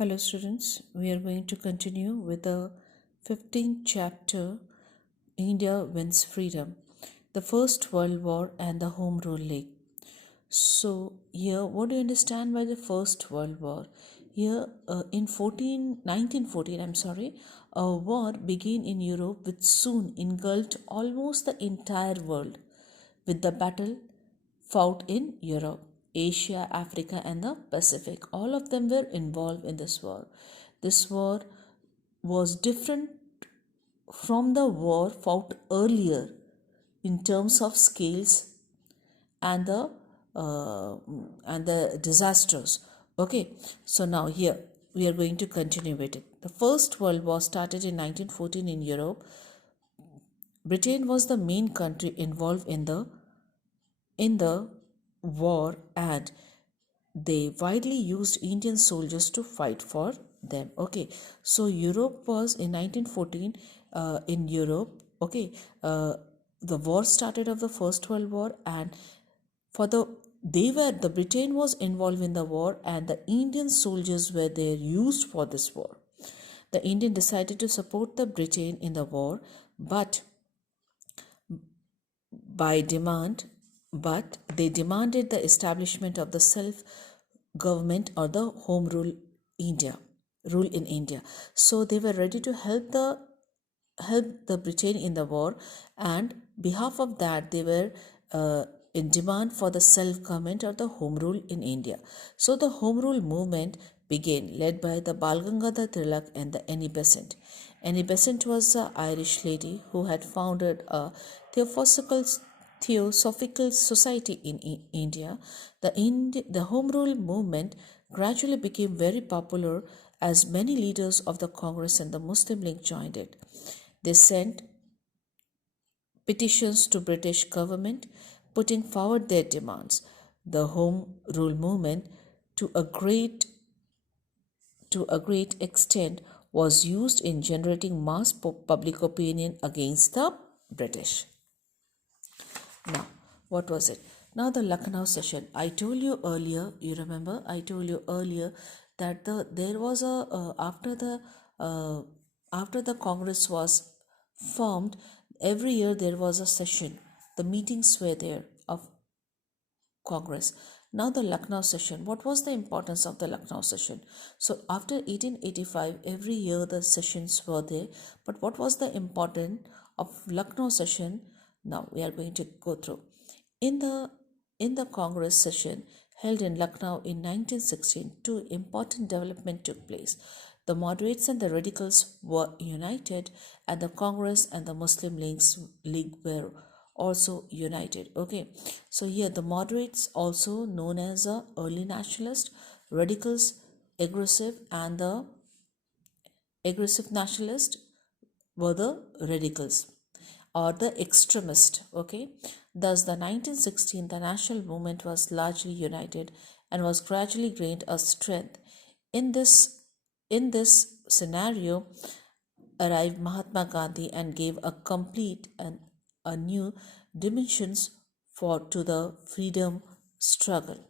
Hello students, we are going to continue with the 15th chapter, India Wins Freedom, the First World War and the Home Rule League. So here, what do you understand by the First World War? Here in 1914, a war began in Europe which soon engulfed almost the entire world with the battle fought in Europe, Asia, Africa, and the Pacific. All of them were involved in this war. This war was different from the war fought earlier in terms of scales and the disasters. Okay, so now here we are going to continue with it. The First World War started in 1914 in Europe. Britain was the main country involved in the war, and they widely used Indian soldiers to fight for them. Okay, so Europe was in 1914 in Europe. Okay, the war started of the First World War, and for the Britain was involved in the war, and the Indian soldiers were there used for this war. The Indian decided to support the Britain in the war, but by demand, but they demanded the establishment of the self government or the home rule in India. So they were ready to help the Britain in the war, and behalf of that they were in demand for the self government or the home rule in India. So the home rule movement began, led by the Bal Gangadhar Tilak and the Annie Besant. Annie Besant was an Irish lady who had founded a Theosophical Society in India. The Home Rule movement gradually became very popular as many leaders of the Congress and the Muslim League joined it. They sent petitions to British government putting forward their demands. The Home Rule movement to a great extent was used in generating mass public opinion against the British. Now, what was it? Now the Lucknow session. I told you earlier. You remember? I told you earlier that there was a after the Congress was formed, every year there was a session. The meetings were there of Congress. Now the Lucknow session. What was the importance of the Lucknow session? So after 1885, every year the sessions were there. But what was the importance of Lucknow session? Now we are going to go through. In the Congress session held in Lucknow in 1916, two important developments took place. The moderates and the radicals were united, and the Congress and the Muslim League were also united. Okay, so here the moderates, also known as the early nationalist, radicals aggressive, and the aggressive nationalist were the radicals or the extremist. Okay, thus the 1916 the national movement was largely united and was gradually gained a strength. In this scenario arrived Mahatma Gandhi and gave a complete and a new dimensions to the freedom struggle.